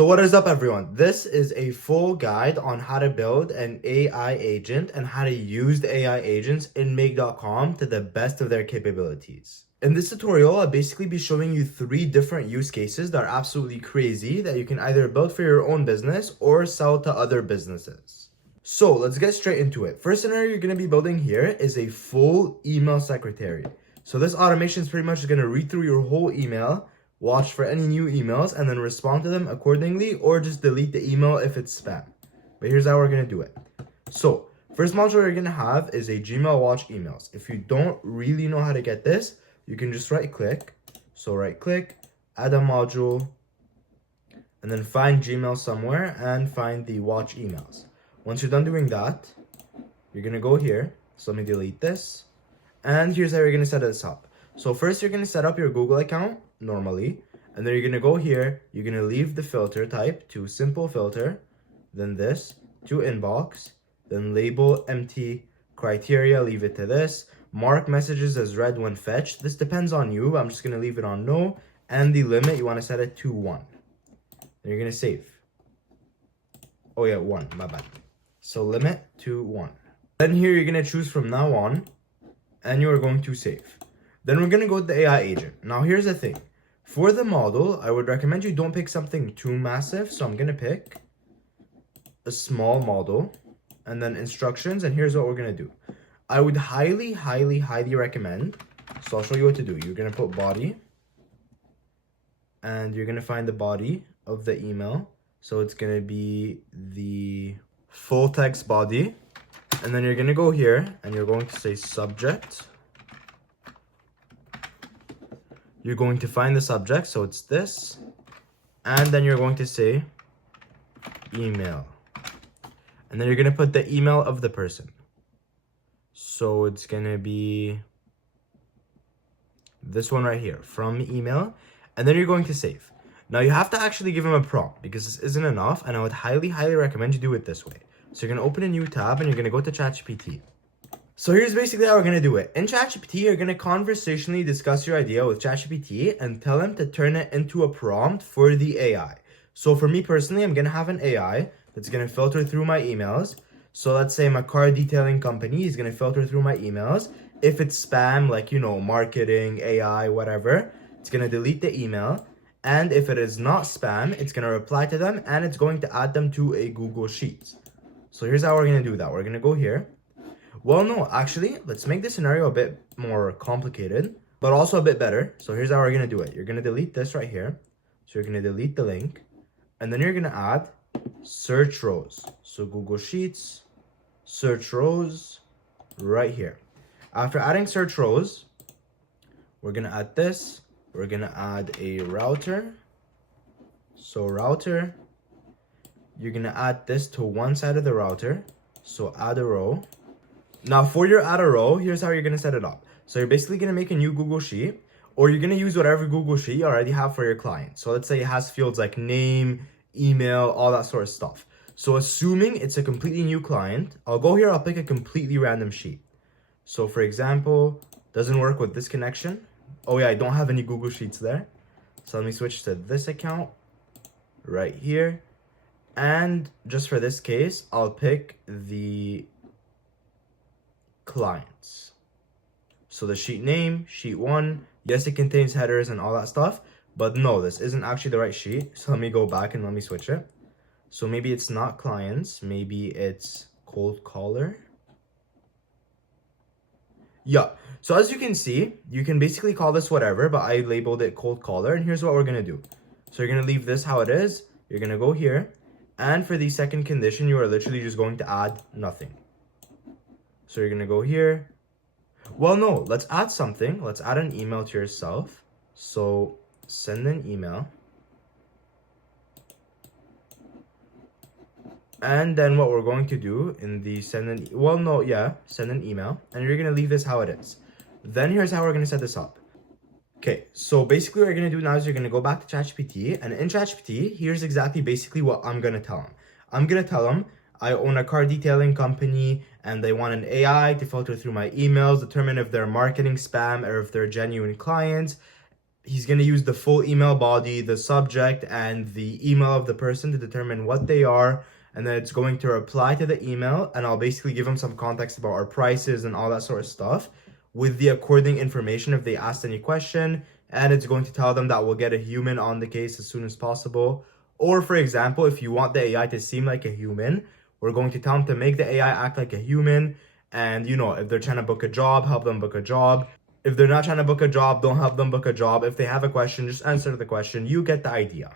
So what is up everyone? This is a full guide on how to build an AI agent and how to use the AI agents in Make.com to the best of their capabilities. In this tutorial, I'll basically be showing you 3 different use cases that are absolutely crazy that you can either build for your own business or sell to other businesses. So let's get straight into it. First scenario you're going to be building here is a full email secretary. So this automation is pretty much going to read through your whole email, watch for any new emails, and then respond to them accordingly, or just delete the email if it's spam. But here's how we're going to do it. So first module you're going to have is a Gmail watch emails. If you don't really know how to get this, you can just right click. So right click, add a module, and then find Gmail somewhere and find the watch emails. Once you're done doing that, you're going to go here. So let me delete this. And here's how you're going to set this up. So first you're going to set up your Google account normally, and then you're going to go here. You're going to leave the filter type to simple filter, then this to inbox, then label empty, criteria, leave it to this, mark messages as read when fetched. This depends on you. I'm just going to leave it on no, and the limit you want to set it to 1. Then you're going to save. Oh yeah, 1, my bad. So limit to 1. Then here you're going to choose from now on, and you are going to save. Then we're going to go with the AI agent. Now here's the thing. For the model, I would recommend you don't pick something too massive. So I'm going to pick a small model and then instructions. And here's what we're going to do. I would highly recommend. So I'll show you what to do. You're going to put body, and you're going to find the body of the email. So it's going to be the full text body. And then you're going to go here and you're going to say subject. You're going to find the subject, so it's this, and then you're going to say email, and then you're going to put the email of the person. So it's going to be this one right here, from email, and then you're going to save. Now you have to actually give him a prompt because this isn't enough, and I would highly recommend you do it this way. So you're going to open a new tab and you're going to go to ChatGPT. So here's basically how we're going to do it. In ChatGPT, you're going to conversationally discuss your idea with ChatGPT and tell him to turn it into a prompt for the AI. So for me personally, I'm going to have an AI that's going to filter through my emails. So let's say my car detailing company is going to filter through my emails. If it's spam, like, marketing, AI, whatever, it's going to delete the email. And if it is not spam, it's going to reply to them and it's going to add them to a Google Sheets. So here's how we're going to do that. We're going to go here. Well, no, actually, let's make this scenario a bit more complicated, but also a bit better. So here's how we're going to do it. You're going to delete this right here. So you're going to delete the link, and then you're going to add search rows. So Google Sheets, search rows right here. After adding search rows, we're going to add this. We're going to add a router. So router, you're going to add this to one side of the router. So add a row. Now for your add a row, here's how you're going to set it up. So you're basically going to make a new Google Sheet, or you're going to use whatever Google Sheet you already have for your client. So let's say it has fields like name, email, all that sort of stuff. So assuming it's a completely new client, I'll go here, I'll pick a completely random sheet. So for example, doesn't work with this connection. Oh yeah, I don't have any Google Sheets there. So let me switch to this account right here. And just for this case, I'll pick the clients. So the sheet name, sheet 1, yes, it contains headers and all that stuff, but no, this isn't actually the right sheet. So let me go back and let me switch it. So maybe it's not clients, maybe it's cold caller. Yeah, so as you can see, you can basically call this whatever, but I labeled it cold caller, and here's what we're gonna do. So you're gonna leave this how it is, you're gonna go here, and for the second condition, you are literally just going to add nothing. So you're going to go here. Well, no, let's add something. Let's add an email to yourself. So send an email. And then what we're going to do in the send an email. And you're going to leave this how it is. Then here's how we're going to set this up. Okay, so basically what you're going to do now is you're going to go back to ChatGPT. And in ChatGPT, here's exactly basically what I'm going to tell him. I'm going to tell him, I own a car detailing company and they want an AI to filter through my emails, determine if they're marketing spam or if they're genuine clients. he's going to use the full email body, the subject, and the email of the person to determine what they are. And then it's going to reply to the email, and I'll basically give them some context about our prices and all that sort of stuff with the according information if they asked any question. And it's going to tell them that we'll get a human on the case as soon as possible. Or for example, if you want the AI to seem like a human, we're going to tell them to make the AI act like a human. And if they're trying to book a job, help them book a job. If they're not trying to book a job, don't help them book a job. If they have a question, just answer the question. You get the idea.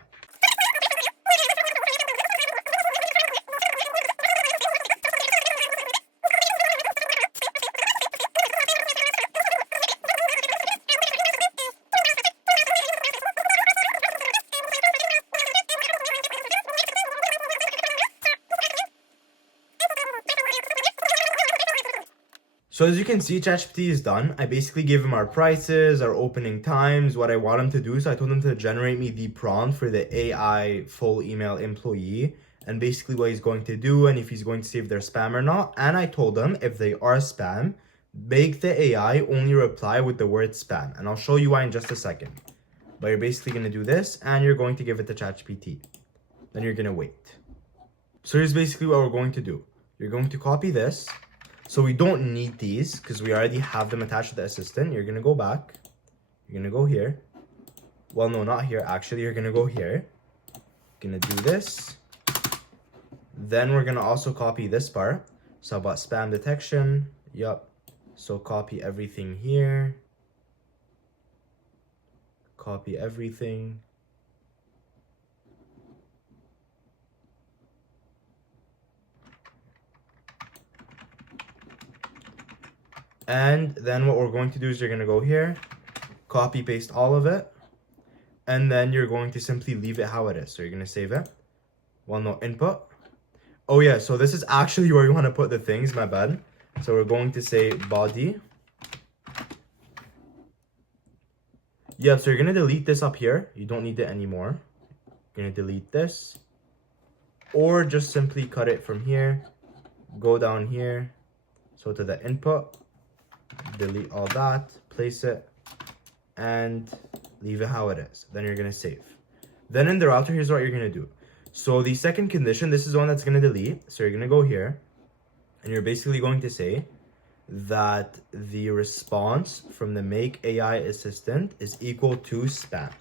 So as you can see, ChatGPT is done. I basically gave him our prices, our opening times, what I want him to do. So I told him to generate me the prompt for the AI full email employee and basically what he's going to do and if he's going to see if they're spam or not. And I told him if they are spam, make the AI only reply with the word spam. And I'll show you why in just a second. But you're basically going to do this and you're going to give it to ChatGPT. Then you're going to wait. So here's basically what we're going to do. You're going to copy this. So we don't need these because we already have them attached to the assistant. You're going to go back. You're going to go here. Well, no, not here. Actually, you're going to go here. Going to do this. Then we're going to also copy this part. So about spam detection. Yup. So copy everything here. Copy everything. And then what we're going to do is you're going to go here, copy paste all of it, and then you're going to simply leave it how it is. So you're going to save it. Well, no, input. Oh yeah, so this is actually where you want to put the things, my bad. So we're going to say body. Yeah, so you're going to delete this up here. You don't need it anymore. You're going to delete this. Or just simply cut it from here. Go down here. So to the input. Delete all that, place it, and leave it how it is. Then you're going to save. Then in the router, here's what you're going to do. So the second condition, this is the one that's going to delete. So you're going to go here, and you're basically going to say that the response from the make AI assistant is equal to spam.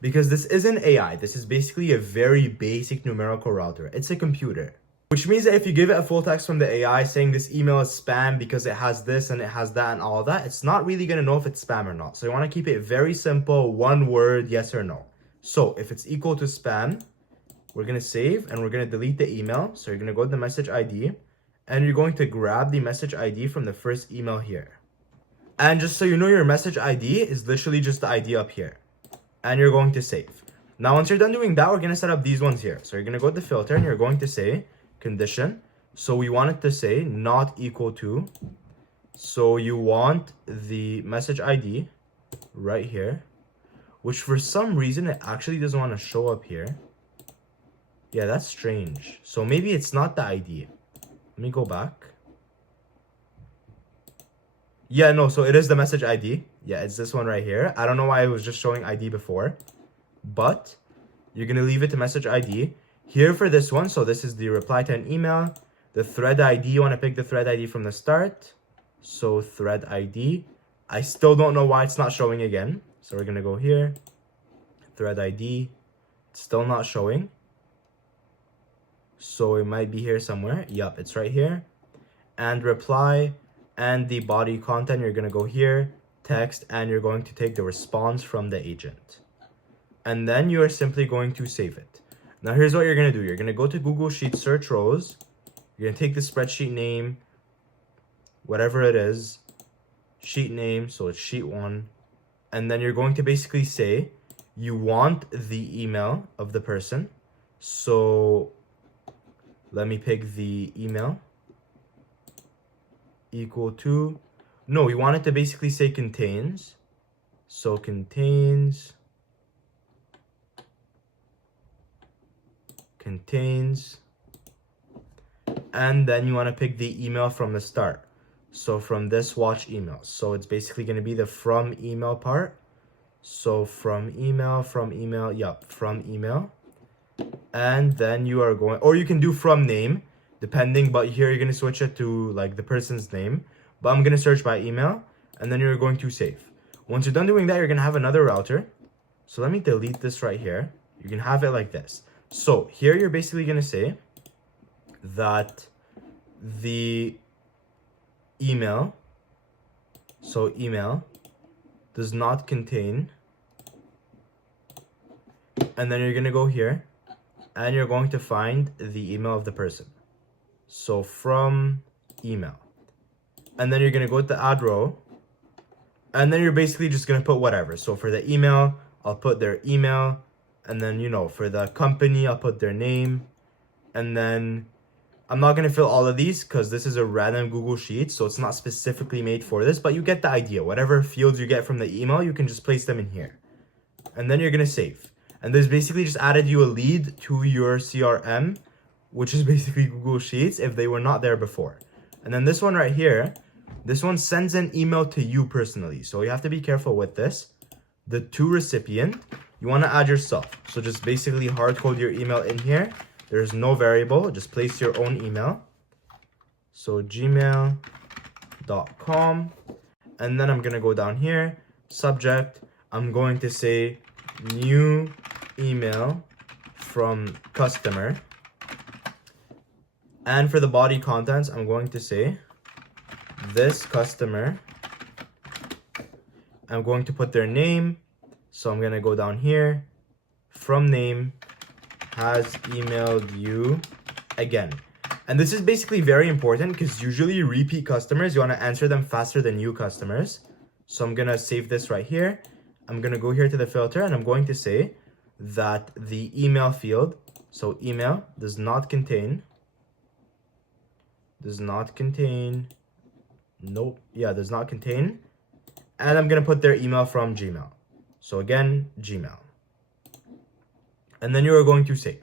Because this isn't AI. This is basically a very basic numerical router. It's a computer. Which means that if you give it a full text from the AI saying this email is spam because it has this and it has that and all that, it's not really going to know if it's spam or not. So you want to keep it very simple, one word, yes or no. So if it's equal to spam, we're going to save and we're going to delete the email. So you're going to go to the message ID and you're going to grab the message ID from the first email here. And just so you know, your message ID is literally just the ID up here. And you're going to save. Now, once you're done doing that, we're going to set up these ones here. So you're going to go to the filter and you're going to say condition. So we want it to say not equal to. So you want the message ID right here, which for some reason it actually doesn't want to show up here. Yeah, that's strange. So maybe it's not the ID. Let me go back. Yeah, no, so it is the message ID. Yeah, it's this one right here. I don't know why it was just showing ID before, but you're going to leave it to message ID. Here for this one, so this is the reply to an email. The thread ID, you want to pick the thread ID from the start. So thread ID. I still don't know why it's not showing again. So we're going to go here. Thread ID. It's still not showing. So it might be here somewhere. Yup, it's right here. And reply and the body content, you're going to go here, text, and you're going to take the response from the agent. And then you are simply going to save it. Now, here's what you're going to do. You're going to go to Google Sheets, search rows. You're going to take the spreadsheet name, whatever it is, sheet name, so it's sheet 1. And then you're going to basically say you want the email of the person. So let me pick the email equal to, no, we want it to basically say contains. So contains, and then you want to pick the email from the start. So from this watch email. So it's basically going to be the from email part. So from email, yep, from email. And then you are going, or you can do from name, depending, but here you're going to switch it to like the person's name. But I'm going to search by email, and then you're going to save. Once you're done doing that, you're going to have another router. So let me delete this right here. You can have it like this. So here you're basically going to say that the email, so email does not contain, and then you're going to go here and you're going to find the email of the person. So from email, and then you're going to go to the add row, and then you're basically just going to put whatever. So for the email, I'll put their email, and then, you know, for the company, I'll put their name, and then I'm not going to fill all of these because this is a random Google Sheet, so it's not specifically made for this, but you get the idea. Whatever fields you get from the email, you can just place them in here. And then you're going to save. And this basically just added you a lead to your CRM, which is basically Google Sheets if they were not there before. And then this one right here, this one sends an email to you personally. So you have to be careful with this. The to recipient, you want to add yourself. So just basically hard code your email in here. There's no variable, just place your own email. So gmail.com. And then I'm going to go down here, subject, I'm going to say new email from customer. And for the body contents, I'm going to say this customer. I'm going to put their name. So I'm going to go down here, from name, has emailed you again. And this is basically very important because usually repeat customers, you want to answer them faster than new customers. So I'm going to save this right here. I'm going to go here to the filter and I'm going to say that the email field, so email does not contain, does not contain. And I'm going to put their email from Gmail. So again, Gmail. And then you are going to save.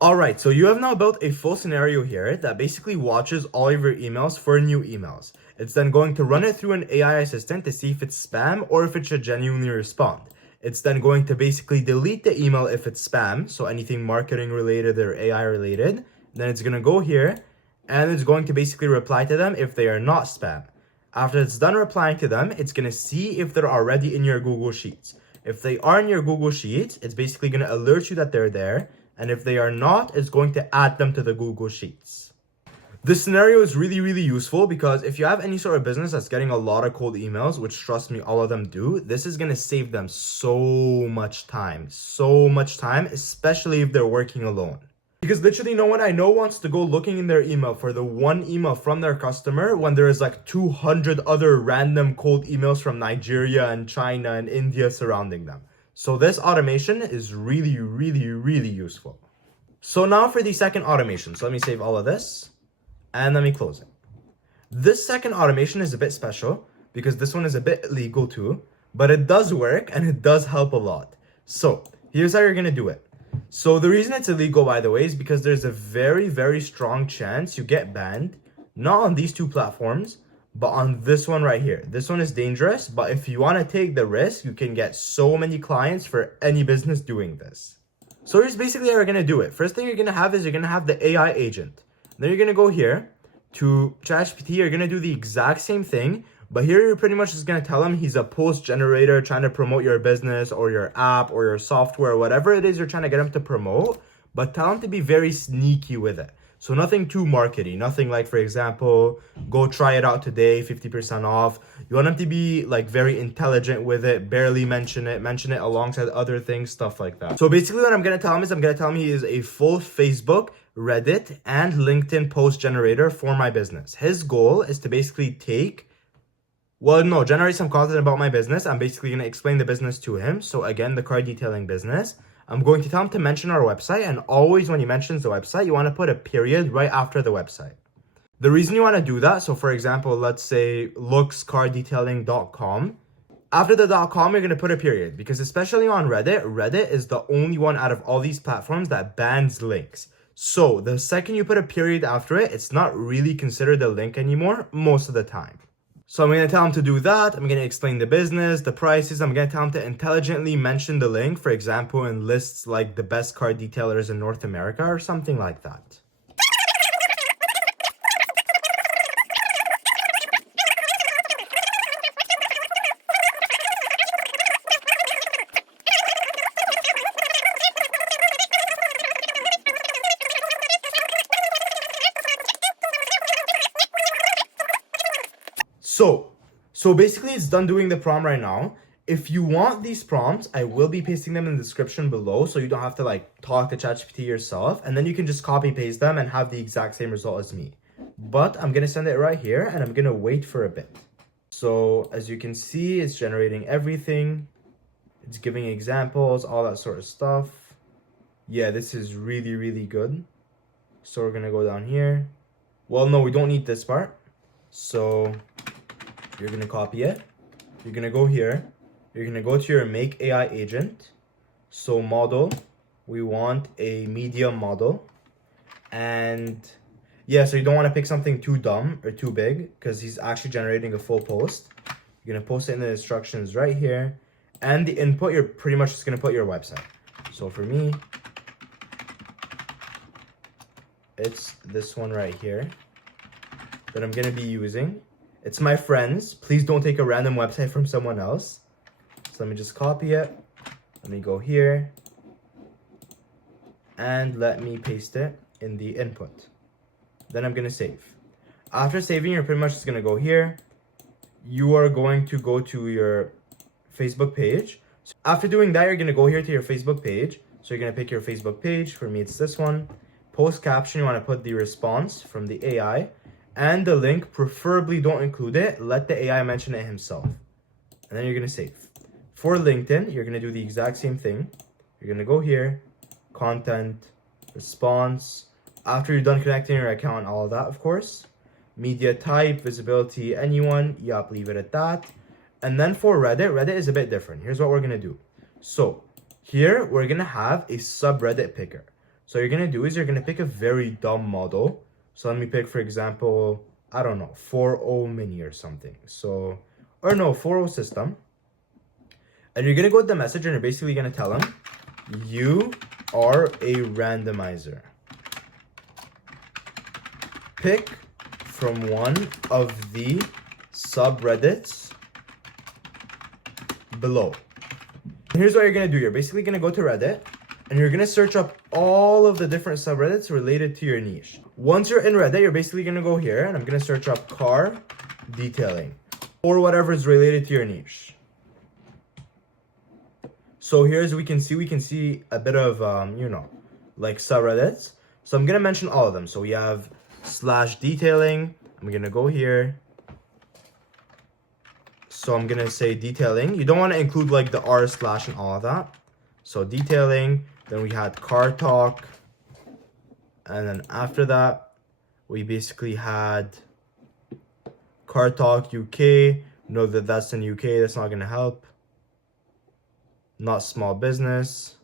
All right, so you have now built a full scenario here that basically watches all of your emails for new emails. It's then going to run it through an AI assistant to see if it's spam or if it should genuinely respond. It's then going to basically delete the email if it's spam, so anything marketing related or AI related. Then it's going to go here and it's going to basically reply to them if they are not spam. After it's done replying to them, it's going to see if they're already in your Google Sheets. If they are in your Google Sheets, it's basically going to alert you that they're there. And if they are not, it's going to add them to the Google Sheets. This scenario is really, really useful because if you have any sort of business that's getting a lot of cold emails, which trust me, all of them do, this is going to save them so much time, especially if they're working alone. Because literally no one I know wants to go looking in their email for the one email from their customer when there is like 200 other random cold emails from Nigeria and China and India surrounding them. So this automation is really, really, really useful. So now for the second automation. So let me save all of this and let me close it. This second automation is a bit special because this one is a bit illegal too, but it does work and it does help a lot. So here's how you're going to do it. So the reason it's illegal, by the way, is because there's a very, very strong chance you get banned, not on these two platforms, but on this one right here. This one is dangerous, but if you want to take the risk, you can get so many clients for any business doing this. So here's basically how you're going to do it. First thing you're going to have is you're going to have the AI agent. Then you're going to go here to ChatGPT. You're going to do the exact same thing, but here you're pretty much just going to tell him he's a post generator trying to promote your business or your app or your software, or whatever it is you're trying to get him to promote, but tell him to be very sneaky with it. So nothing too markety, nothing like, for example, go try it out today, 50% off. You want him to be like very intelligent with it, barely mention it alongside other things, stuff like that. So basically what I'm going to tell him is I'm going to tell him he is a full Facebook, Reddit, and LinkedIn post generator for my business. His goal is to basically generate some content about my business. I'm basically going to explain the business to him. So again, the car detailing business. I'm going to tell him to mention our website, and always when he mentions the website, you want to put a period right after the website. The reason you want to do that, so for example, let's say lookscardetailing.com. After the .com, you're going to put a period because especially on Reddit is the only one out of all these platforms that bans links. So the second you put a period after it, it's not really considered a link anymore most of the time. So I'm going to tell him to do that. I'm going to explain the business, the prices. I'm going to tell him to intelligently mention the link, for example, in lists like the best car detailers in North America or something like that. So basically it's done doing the prompt right now. If you want these prompts, I will be pasting them in the description below so you don't have to like talk to ChatGPT yourself, and then you can just copy paste them and have the exact same result as me. But I'm gonna send it right here and I'm gonna wait for a bit. So as you can see, it's generating everything. It's giving examples, all that sort of stuff. Yeah, this is really, really good. So we're gonna go down here. Well, no, we don't need this part. So you're gonna copy it. You're gonna go here. You're gonna go to your make AI agent. So model, we want a medium model. And yeah, so you don't want to pick something too dumb or too big because he's actually generating a full post. You're gonna post it in the instructions right here. And the input, you're pretty much just gonna put your website. So for me, it's this one right here that I'm gonna be using. It's my friend's. Please don't take a random website from someone else. So let me just copy it. Let me go here. And let me paste it in the input. Then I'm going to save. After saving, you're pretty much just going to go here. You are going to go to your Facebook page. So after doing that, you're going to go here to your Facebook page. So you're going to pick your Facebook page. For me, it's this one. Post caption, you want to put the response from the AI. And the link, preferably don't include it. Let the AI mention it himself. And then you're going to save. For LinkedIn, you're going to do the exact same thing. You're going to go here, content, response. After you're done connecting your account and all of that, of course. Media type, visibility, anyone. Yup, leave it at that. And then for Reddit is a bit different. Here's what we're going to do. So here, we're going to have a subreddit picker. So you're going to do is you're going to pick a very dumb model. So let me pick, for example, I don't know, 4.0 mini or something. So, or no, 4.0 system. And you're going to go with the message and you're basically going to tell them, you are a randomizer. Pick from one of the subreddits below. And here's what you're going to do. You're basically going to go to Reddit and you're going to search up all of the different subreddits related to your niche. Once you're in Reddit, you're basically going to go here and I'm going to search up car detailing or whatever is related to your niche. So here's, we can see a bit of, like subreddits. So I'm going to mention all of them. So we have /detailing. I'm going to go here. So I'm going to say detailing. You don't want to include like the r/ and all of that. So detailing. Then we had car talk. And then after that, we basically had car talk UK. Know that that's in UK. That's not going to help. Not small business.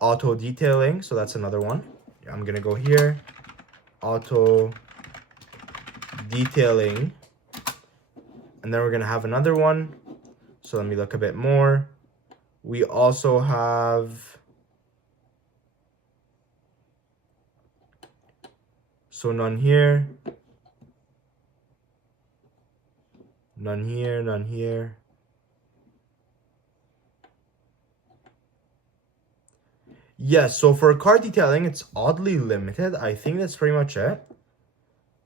Auto detailing. So that's another one. I'm going to go here. Auto detailing. And then we're going to have another one. So let me look a bit more. We also have... So none here. None here, none here. Yes, so for car detailing, it's oddly limited. I think that's pretty much it.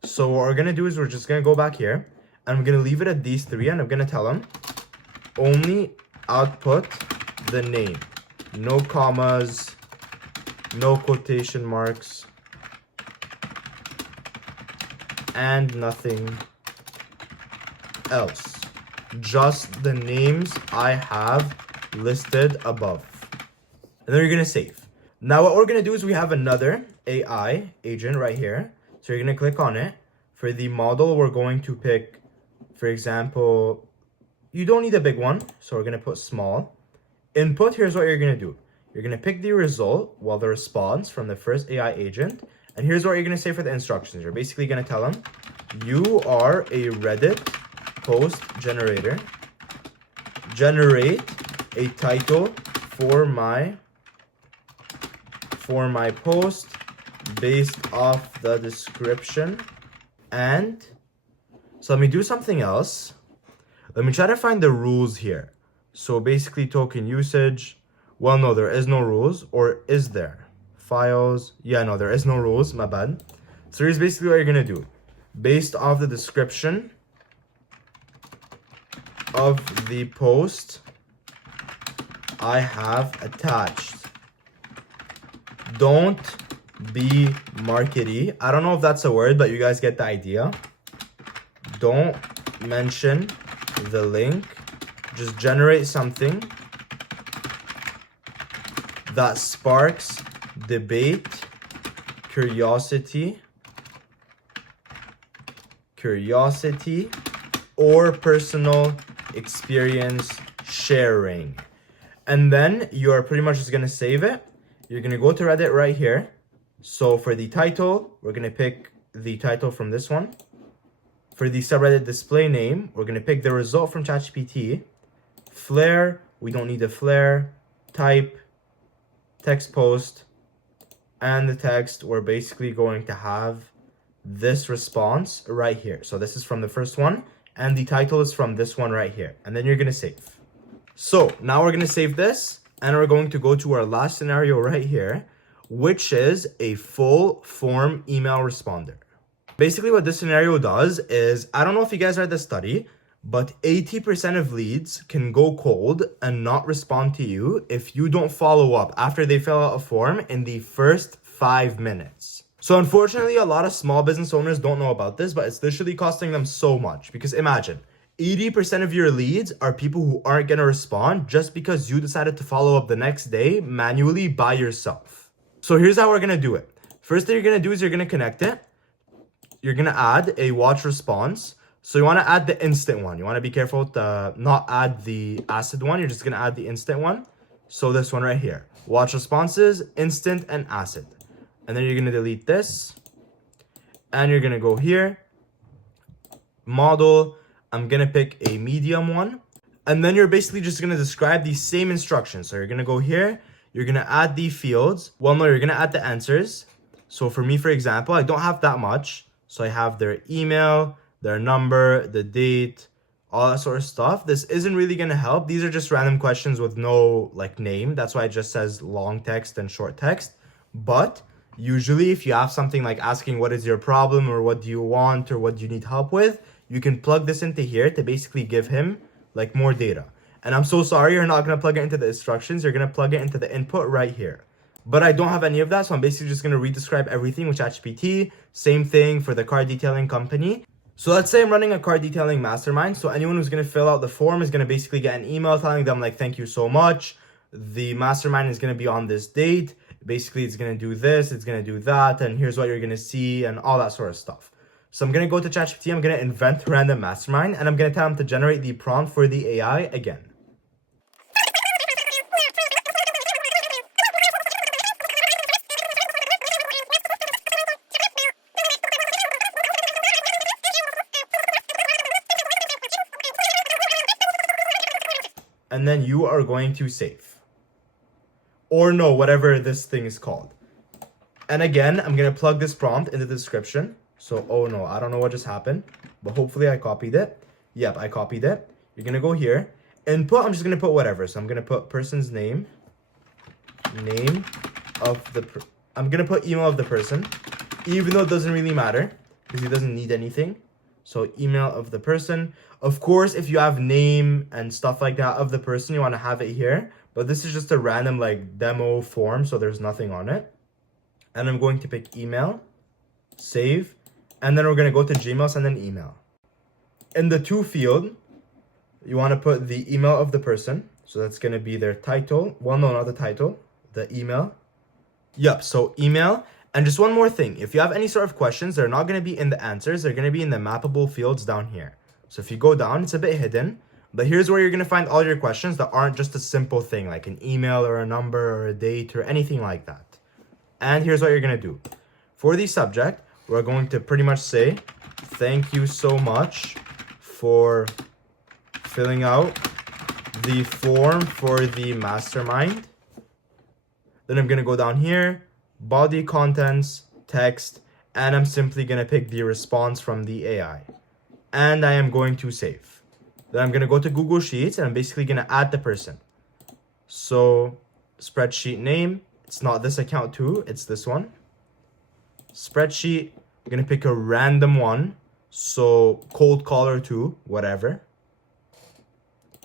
So what we're going to do is we're just going to go back here. And I'm going to leave it at these three. And I'm going to tell them, only output the name. No commas. No quotation marks. And nothing else. Just the names I have listed above. And then you're going to save. Now what we're going to do is we have another AI agent right here. So you're going to click on it. For the model, we're going to pick, for example, you don't need a big one. So we're going to put small. Input, here's what you're going to do. You're going to pick the result, the response from the first AI agent. And here's what you're going to say for the instructions. You're basically going to tell them, You are a Reddit post generator. Generate a title for my post based off the description. And so let me do something else. Let me try to find the rules here. So basically token usage. Well, no, there is no rules. Or is there? Files. Yeah, no, there is no rules. My bad. So here's basically what you're going to do. Based off the description of the post I have attached. Don't be markety. I don't know if that's a word, but you guys get the idea. Don't mention the link. Just generate something that sparks debate, curiosity, or personal experience sharing. And then you're pretty much just going to save it. You're going to go to Reddit right here. So for the title, we're going to pick the title from this one. For the subreddit display name, we're going to pick the result from ChatGPT. Flare, we don't need a flare. Type, text post, and the text, we're basically going to have this response right here. So this is from the first one, and the title is from this one right here. And then you're going to save. So now we're going to save this, and we're going to go to our last scenario right here, which is a full form email responder. Basically what this scenario does is, I don't know if you guys read the study, but 80% of leads can go cold and not respond to you if you don't follow up after they fill out a form in the first 5 minutes. So unfortunately, a lot of small business owners don't know about this, but it's literally costing them so much. Because imagine, 80% of your leads are people who aren't going to respond just because you decided to follow up the next day manually by yourself. So here's how we're going to do it. First thing you're going to do is you're going to connect it. You're going to add a watch response. So you want to add the instant one. You want to be careful to not add the acid one. You're just going to add the instant one. So this one right here. Watch responses, instant, and acid. And then you're going to delete this. And you're going to go here. Model. I'm going to pick a medium one. And then you're basically just going to describe the same instructions. So you're going to go here. You're going to add the fields. Well, no, you're going to add the answers. So for me, for example, I don't have that much. So I have their email, their number, the date, all that sort of stuff. This isn't really going to help. These are just random questions with no like name. That's why it just says long text and short text. But usually if you have something like asking what is your problem or what do you want or what do you need help with, you can plug this into here to basically give him like more data. And I'm so sorry, you're not going to plug it into the instructions. You're going to plug it into the input right here. But I don't have any of that, so I'm basically just going to redescribe everything with ChatGPT. Same thing for the car detailing company. So let's say I'm running a car detailing mastermind. So anyone who's going to fill out the form is going to basically get an email telling them like, thank you so much. The mastermind is going to be on this date. Basically, it's going to do this, it's going to do that, and here's what you're going to see and all that sort of stuff. So I'm going to go to ChatGPT, I'm going to invent random mastermind, and I'm going to tell him to generate the prompt for the AI again. And then you are going to save. Or no, whatever this thing is called. And again, I'm going to plug this prompt in the description. So, oh no, I don't know what just happened. But hopefully I copied it. Yep, I copied it. You're going to go here. Input, I'm just going to put whatever. So I'm going to put person's name. Name of the... I'm going to put email of the person. Even though it doesn't really matter. Because he doesn't need anything. So email of the person. Of course, if you have name and stuff like that of the person, you want to have it here. But this is just a random like demo form, so there's nothing on it. And I'm going to pick email, save, and then we're going to go to Gmail, send an email. In the to field, you want to put the email of the person. So that's going to be their title. Well, no, not the title, the email. Yep, so email. And just one more thing, if you have any sort of questions, they're not going to be in the answers, they're going to be in the mappable fields down here. So if you go down, it's a bit hidden, but here's where you're going to find all your questions that aren't just a simple thing, like an email or a number or a date or anything like that. And here's what you're going to do. For the subject, we're going to pretty much say, Thank you so much for filling out the form for the mastermind. Then I'm gonna go down here, body contents, text, and I'm simply gonna pick the response from the AI. And I am going to save. Then I'm gonna go to Google Sheets and I'm basically gonna add the person. So spreadsheet name, it's not this account too, it's this one. Spreadsheet, I'm gonna pick a random one. So cold caller 2, whatever.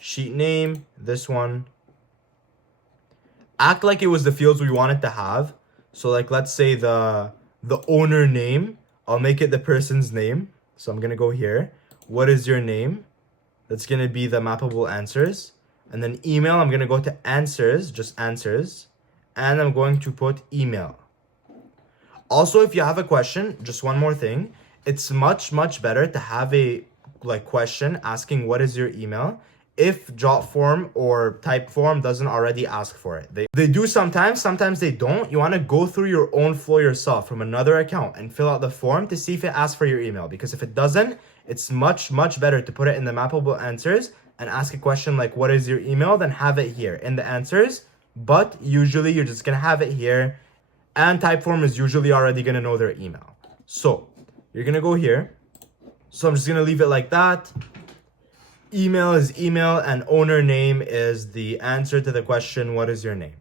Sheet name, this one. Act like it was the fields we wanted to have. So like, let's say the owner name, I'll make it the person's name. So I'm gonna go here. What is your name? That's gonna be the mappable answers. And then email, I'm gonna go to answers, just answers. And I'm going to put email. Also, if you have a question, just one more thing. It's much better to have a question asking what is your email if Jotform or Typeform doesn't already ask for it. They do sometimes they don't. You want to go through your own flow yourself from another account and fill out the form to see if it asks for your email. Because if it doesn't, it's much better to put it in the mappable answers and ask a question like what is your email, then have it here in the answers. But usually you're just gonna have it here, and Typeform is usually already gonna know their email. So you're gonna go here. So I'm just gonna leave it like that. Email is email and owner name is the answer to the question, what is your name?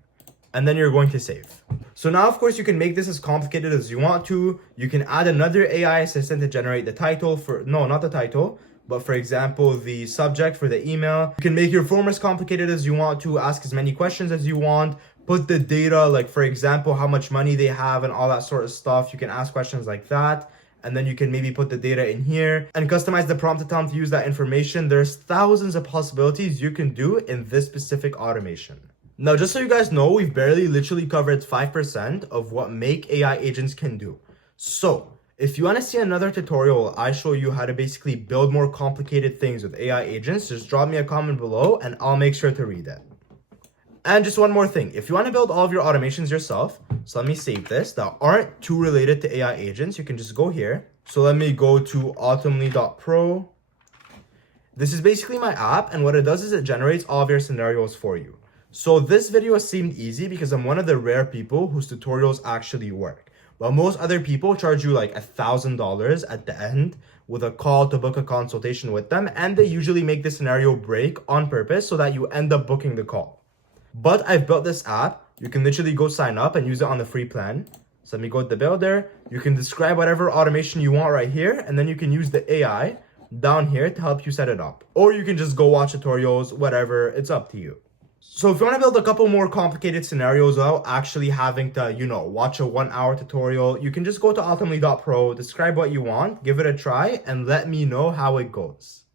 And then you're going to save. So now, of course, you can make this as complicated as you want to. You can add another AI assistant to generate the title not the title, but for example, the subject for the email. You can make your form as complicated as you want to, ask as many questions as you want, put the data, like for example, how much money they have and all that sort of stuff. You can ask questions like that. And then you can maybe put the data in here and customize the prompt to tell them to use that information. There's thousands of possibilities you can do in this specific automation. Now, just so you guys know, we've barely literally covered 5% of what Make AI agents can do. So if you want to see another tutorial, I show you how to basically build more complicated things with AI agents, just drop me a comment below and I'll make sure to read it. And just one more thing, if you want to build all of your automations yourself, so let me save this, that aren't too related to AI agents, you can just go here. So let me go to automly.pro. This is basically my app, and what it does is it generates all of your scenarios for you. So this video seemed easy because I'm one of the rare people whose tutorials actually work. While most other people charge you like $1,000 at the end with a call to book a consultation with them, and they usually make the scenario break on purpose so that you end up booking the call. But I've built this app. You can literally go sign up and use it on the free plan. So let me go to the builder. You can describe whatever automation you want right here, and then you can use the AI down here to help you set it up. Or you can just go watch tutorials, whatever, it's up to you. So if you want to build a couple more complicated scenarios without actually having to, watch a 1-hour tutorial, you can just go to automly.pro, describe what you want, give it a try, and let me know how it goes.